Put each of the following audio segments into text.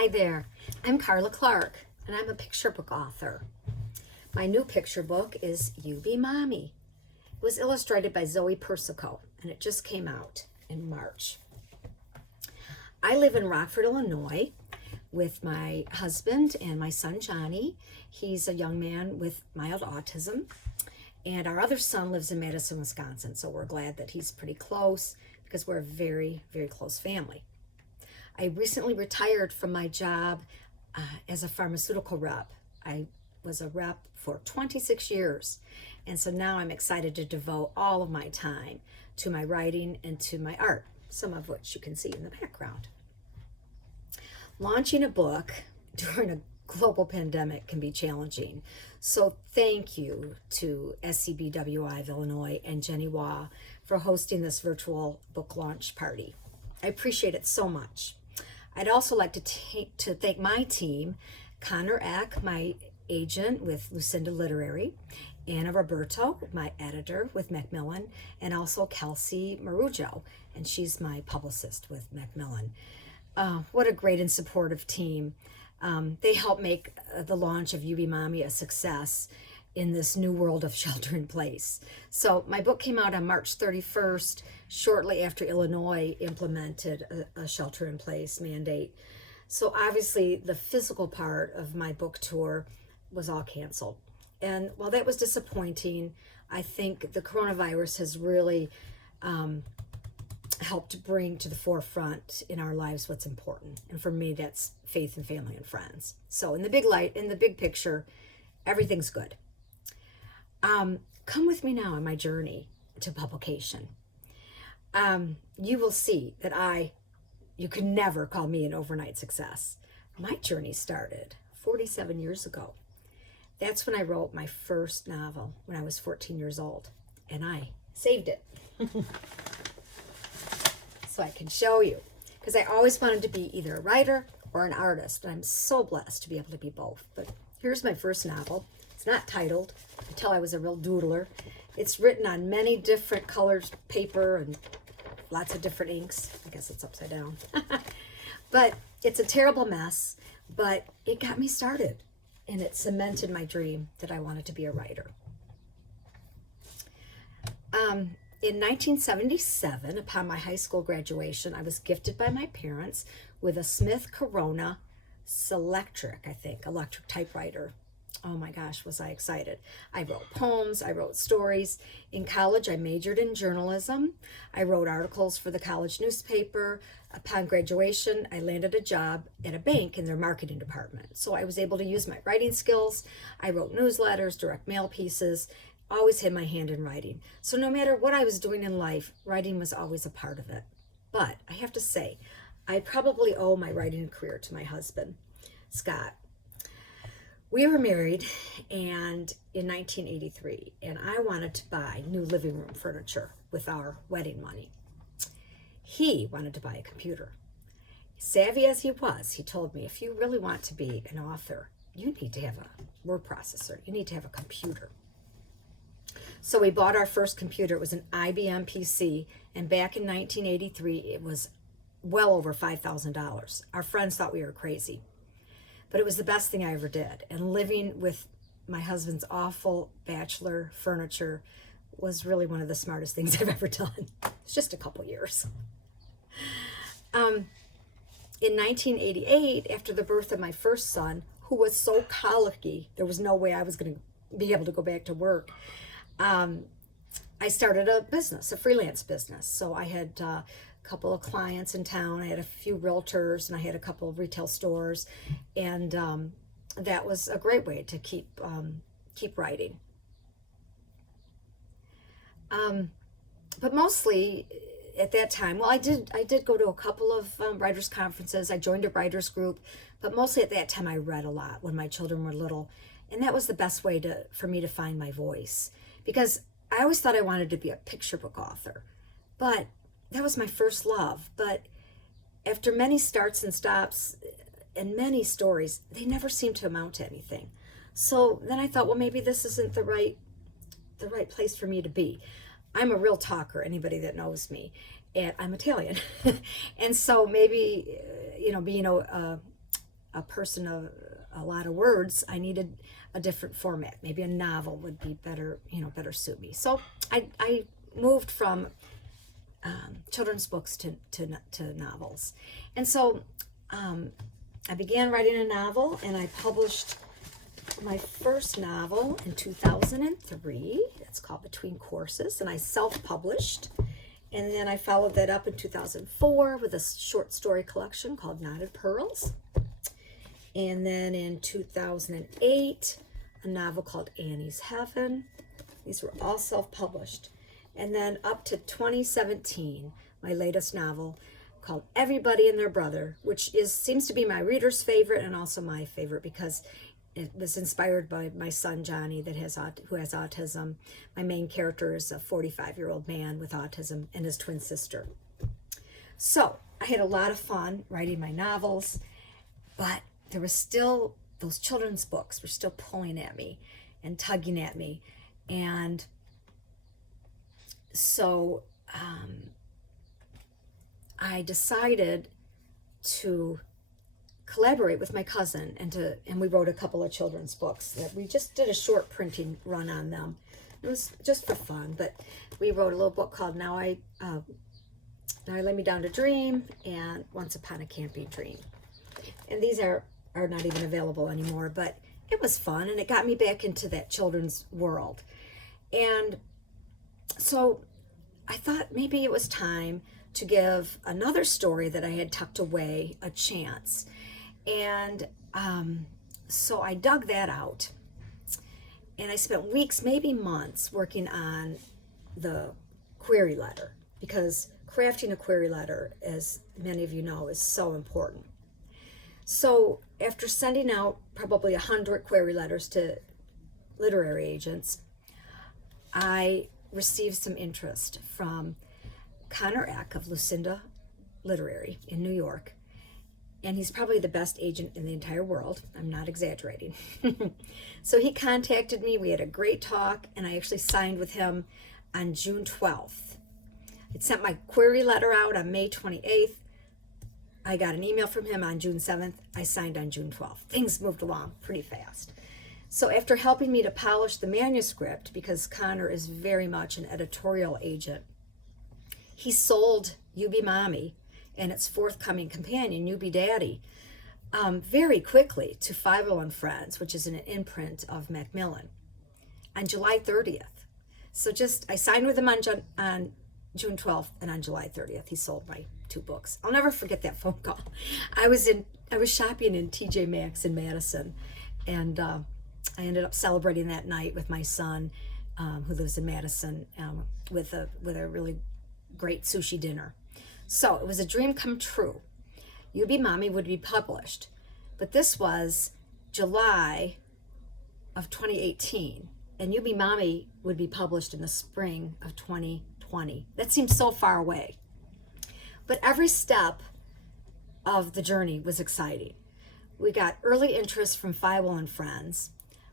Hi there, I'm Karla Clark, and I'm a picture book author. My new picture book is You Be Mommy. It was illustrated by Zoe Persico, and it just came out in March. I live in Rockford, Illinois, with my husband and my son, Johnny. He's a young man with mild autism, and our other son lives in Madison, Wisconsin, so we're glad that he's pretty close because we're a very, very close family. I recently retired from my job as a pharmaceutical rep. I was a rep for 26 years, and so now I'm excited to devote all of my time to my writing and to my art, some of which you can see in the background. Launching a book during a global pandemic can be challenging, so thank you to SCBWI of Illinois and Jenny Waugh for hosting this virtual book launch party. I appreciate it so much. I'd also like to thank my team, Connor Eck, my agent with Lucinda Literary, Anna Roberto, my editor with Macmillan, and also Kelsey Marujo, and she's my publicist with Macmillan. What a great and supportive team. They helped make the launch of You Be Mommy a success in this new world of shelter in place. So my book came out on March 31st, shortly after Illinois implemented a shelter in place mandate. So obviously the physical part of my book tour was all canceled. And while that was disappointing, I think the coronavirus has really helped bring to the forefront in our lives what's important. And for me, that's faith and family and friends. So in the big picture, everything's good. Come with me now on my journey to publication. You will see that you could never call me an overnight success. My journey started 47 years ago. That's when I wrote my first novel when I was 14 years old, and I saved it. So I can show you, because I always wanted to be either a writer or an artist, and I'm so blessed to be able to be both. But here's my first novel. It's not titled until I was a real doodler. It's written on many different colors, paper, and lots of different inks. I guess it's upside down. But it's a terrible mess, but it got me started, and it cemented my dream that I wanted to be a writer. In 1977, upon my high school graduation, I was gifted by my parents with a Smith Corona Selectric, electric typewriter. Oh my gosh, was I excited. I wrote poems, I wrote stories. In college, I majored in journalism. I wrote articles for the college newspaper. Upon graduation, I landed a job at a bank in their marketing department. So I was able to use my writing skills. I wrote newsletters, direct mail pieces, always had my hand in writing. So no matter what I was doing in life, writing was always a part of it. But I have to say, I probably owe my writing career to my husband, Scott. We were married in 1983, and I wanted to buy new living room furniture with our wedding money. He wanted to buy a computer. Savvy as he was, he told me, if you really want to be an author, you need to have a word processor. You need to have a computer. So we bought our first computer. It was an IBM PC, and back in 1983, it was well over $5,000. Our friends thought we were crazy. But it was the best thing I ever did. And living with my husband's awful bachelor furniture was really one of the smartest things I've ever done. It's just a couple years. In 1988, after the birth of my first son, who was so colicky, there was no way I was going to be able to go back to work. I started a business, a freelance business. So I had a couple of clients in town. I had a few realtors, and I had a couple of retail stores, and that was a great way to keep writing. But mostly at that time, well, I did go to a couple of writers' conferences. I joined a writers group, but mostly at that time I read a lot when my children were little, and that was the best way for me to find my voice, because I always thought I wanted to be a picture book author, but that was my first love. But after many starts and stops and many stories, they never seemed to amount to anything. So then I thought, well, maybe this isn't the right place for me to be. I'm a real talker, anybody that knows me, and I'm Italian. And so maybe, being a a person of a lot of words, I needed a different format. Maybe a novel would be better, better suit me. So I moved from children's books to novels. And so I began writing a novel, and I published my first novel in 2003. It's called Between Courses, and I self-published. And then I followed that up in 2004 with a short story collection called Knotted Pearls. And then in 2008, a novel called Annie's Heaven. These were all self-published. And then up to 2017, my latest novel called Everybody and Their Brother, which seems to be my reader's favorite and also my favorite because it was inspired by my son Johnny who has autism. My main character is a 45-year-old man with autism and his twin sister. So I had a lot of fun writing my novels, but there was still, those children's books were still pulling at me and tugging at me. And so I decided to collaborate with my cousin and we wrote a couple of children's books that we just did a short printing run on them. It was just for fun, but we wrote a little book called Now I Lay Me Down to Dream and Once Upon a Camping Dream. And these are not even available anymore, but it was fun and it got me back into that children's world. And so I thought maybe it was time to give another story that I had tucked away a chance. And so I dug that out, and I spent weeks, maybe months, working on the query letter, because crafting a query letter, as many of you know, is so important. So after sending out probably 100 query letters to literary agents, I received some interest from Connor Eck of Lucinda Literary in New York. And he's probably the best agent in the entire world. I'm not exaggerating. So he contacted me. We had a great talk, and I actually signed with him on June 12th. I sent my query letter out on May 28th. I got an email from him on June 7th. I signed on June 12th. Things moved along pretty fast. So after helping me to polish the manuscript, because Connor is very much an editorial agent, he sold You Be Mommy and its forthcoming companion, You Be Daddy, very quickly to Fievel and Friends, which is an imprint of Macmillan, on July 30th. So I signed with him on June 12th, and on July 30th, he sold my 2 books. I'll never forget that phone call. I was shopping in TJ Maxx in Madison, and I ended up celebrating that night with my son, who lives in Madison, with a really great sushi dinner. So it was a dream come true. You Be Mommy would be published, but this was July of 2018, and You Be Mommy would be published in the spring of 2020. That seems so far away, but every step of the journey was exciting. We got early interest from Fievel and Friends,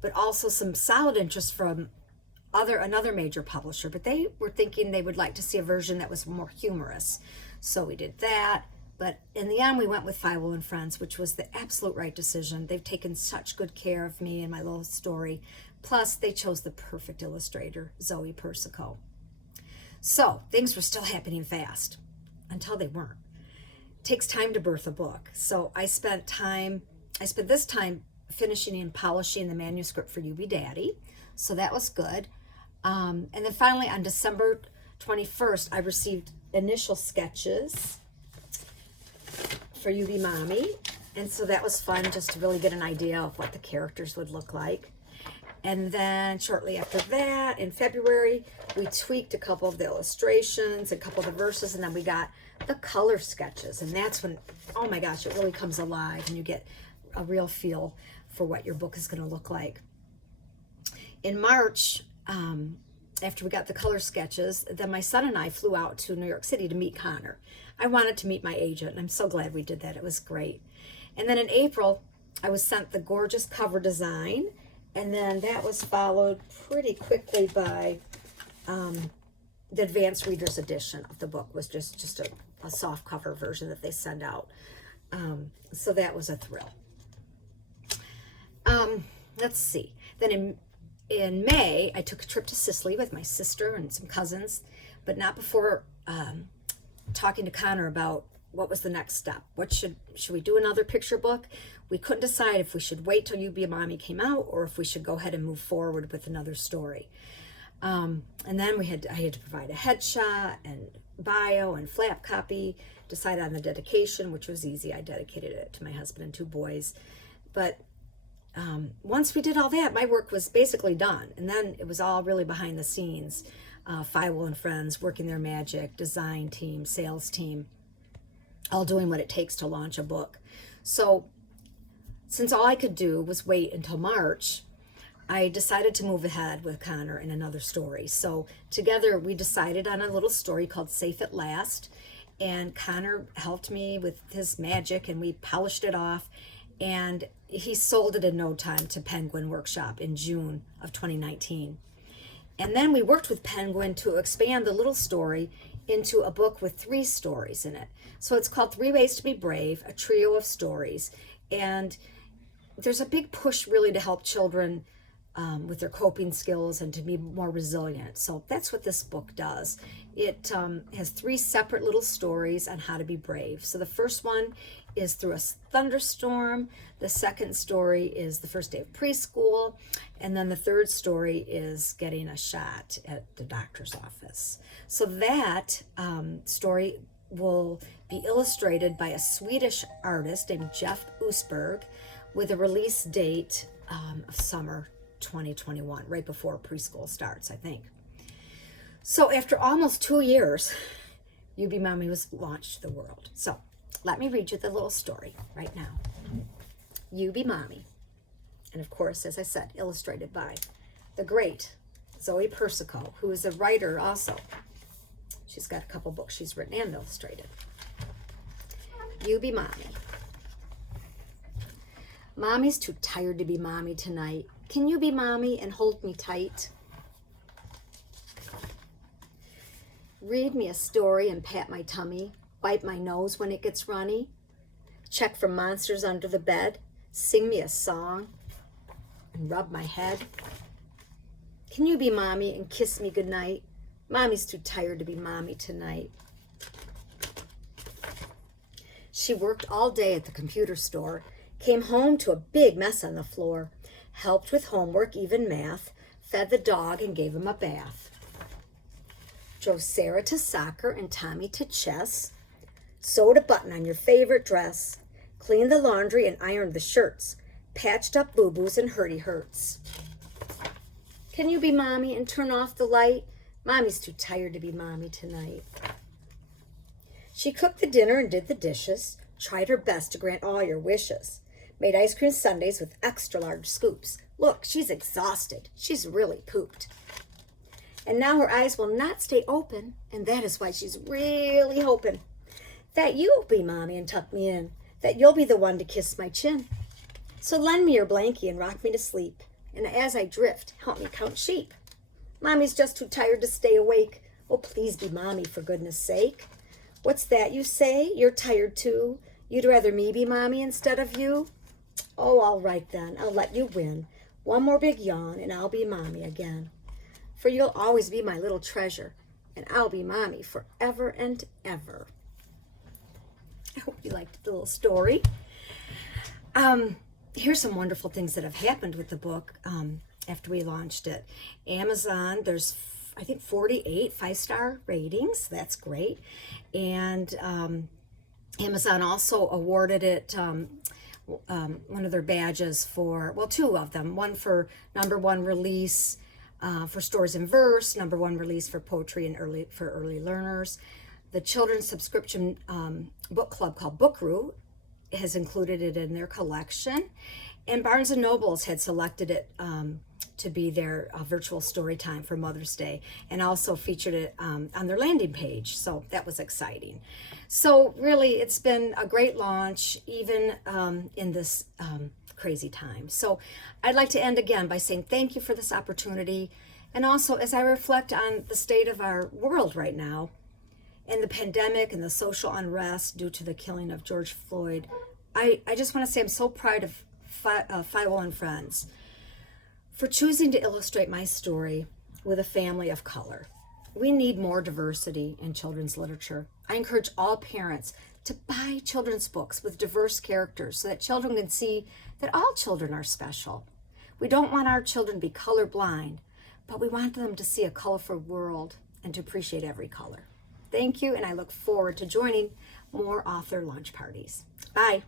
but also some solid interest from another major publisher, but they were thinking they would like to see a version that was more humorous. So we did that, but in the end we went with Fievel and Friends, which was the absolute right decision. They've taken such good care of me and my little story. Plus they chose the perfect illustrator, Zoe Persico. So things were still happening fast until they weren't. It takes time to birth a book. So I spent this time finishing and polishing the manuscript for You Be Daddy. So that was good. And then finally on December 21st, I received initial sketches for You Be Mommy. And so that was fun, just to really get an idea of what the characters would look like. And then shortly after that, in February, we tweaked a couple of the illustrations, a couple of the verses, and then we got the color sketches. And that's when, oh my gosh, it really comes alive and you get a real feel for what your book is going to look like. In March, after we got the color sketches, then my son and I flew out to New York City to meet Connor. I wanted to meet my agent, and I'm so glad we did that. It was great. And then in April, I was sent the gorgeous cover design, and then that was followed pretty quickly by the advanced reader's edition of the book, was just a soft cover version that they send out. So that was a thrill. let's see. Then in May, I took a trip to Sicily with my sister and some cousins, but not before talking to Connor about what was the next step. What should we do another picture book? We couldn't decide if we should wait till You Be a Mommy came out or if we should go ahead and move forward with another story. And then I had to provide a headshot and bio and flap copy, decide on the dedication, which was easy. I dedicated it to my husband and 2 boys. But once we did all that, my work was basically done. And then it was all really behind the scenes. Fi-Will and friends working their magic, design team, sales team, all doing what it takes to launch a book. So since all I could do was wait until March, I decided to move ahead with Connor in another story. So together we decided on a little story called Safe at Last, and Connor helped me with his magic and we polished it off, and he sold it in no time to Penguin Workshop in June of 2019. And then we worked with Penguin to expand the little story into a book with 3 stories in it. So it's called 3 Ways to Be Brave, a trio of stories. And there's a big push really to help children with their coping skills and to be more resilient. So that's what this book does. It has 3 separate little stories on how to be brave. So the first one is Through a Thunderstorm. The second story is The First Day of Preschool. And then the third story is Getting a Shot at the Doctor's Office. So that story will be illustrated by a Swedish artist named Jeff Usberg with a release date of summer 2021, right before preschool starts, I think. So after almost 2 years, You Be Mommy was launched to the world. So let me read you the little story right now. You Be Mommy. And of course, as I said, illustrated by the great Zoe Persico, who is a writer also. She's got a couple books she's written and illustrated. You Be Mommy. Mommy's too tired to be mommy tonight. Can you be mommy and hold me tight? Read me a story and pat my tummy. Wipe my nose when it gets runny. Check for monsters under the bed. Sing me a song and rub my head. Can you be mommy and kiss me goodnight? Mommy's too tired to be mommy tonight. She worked all day at the computer store, came home to a big mess on the floor, helped with homework, even math, fed the dog and gave him a bath. Drove Sarah to soccer and Tommy to chess, sewed a button on your favorite dress, cleaned the laundry and ironed the shirts, patched up boo-boos and hurty-hurts. Can you be mommy and turn off the light? Mommy's too tired to be mommy tonight. She cooked the dinner and did the dishes, tried her best to grant all your wishes, made ice cream sundaes with extra large scoops. Look, she's exhausted. She's really pooped. And now her eyes will not stay open, and that is why she's really hoping that you'll be mommy and tuck me in, that you'll be the one to kiss my chin. So lend me your blankie and rock me to sleep, and as I drift, help me count sheep. Mommy's just too tired to stay awake. Oh, please be mommy, for goodness sake. What's that you say? You're tired too? You'd rather me be mommy instead of you? Oh, all right then, I'll let you win. One more big yawn and I'll be mommy again. For you'll always be my little treasure, and I'll be mommy forever and ever. I hope you liked the little story. Here's some wonderful things that have happened with the book after we launched it. Amazon, there's I think 48 5-star ratings. That's great. And Amazon also awarded it one of their badges for, well, 2 of them. One for #1 release for Stories in Verse, #1 release for poetry and for early learners. The children's subscription book club called Bookaroo has included it in their collection. And Barnes & Noble's had selected it to be their virtual story time for Mother's Day, and also featured it on their landing page. So that was exciting. So really, it's been a great launch, even in this crazy time. So I'd like to end again by saying thank you for this opportunity. And also, as I reflect on the state of our world right now, and the pandemic and the social unrest due to the killing of George Floyd, I just want to say I'm so proud of Fi-Will and friends for choosing to illustrate my story with a family of color. We need more diversity in children's literature. I encourage all parents to buy children's books with diverse characters so that children can see that all children are special. We don't want our children to be colorblind, but we want them to see a colorful world and to appreciate every color. Thank you, and I look forward to joining more author launch parties. Bye.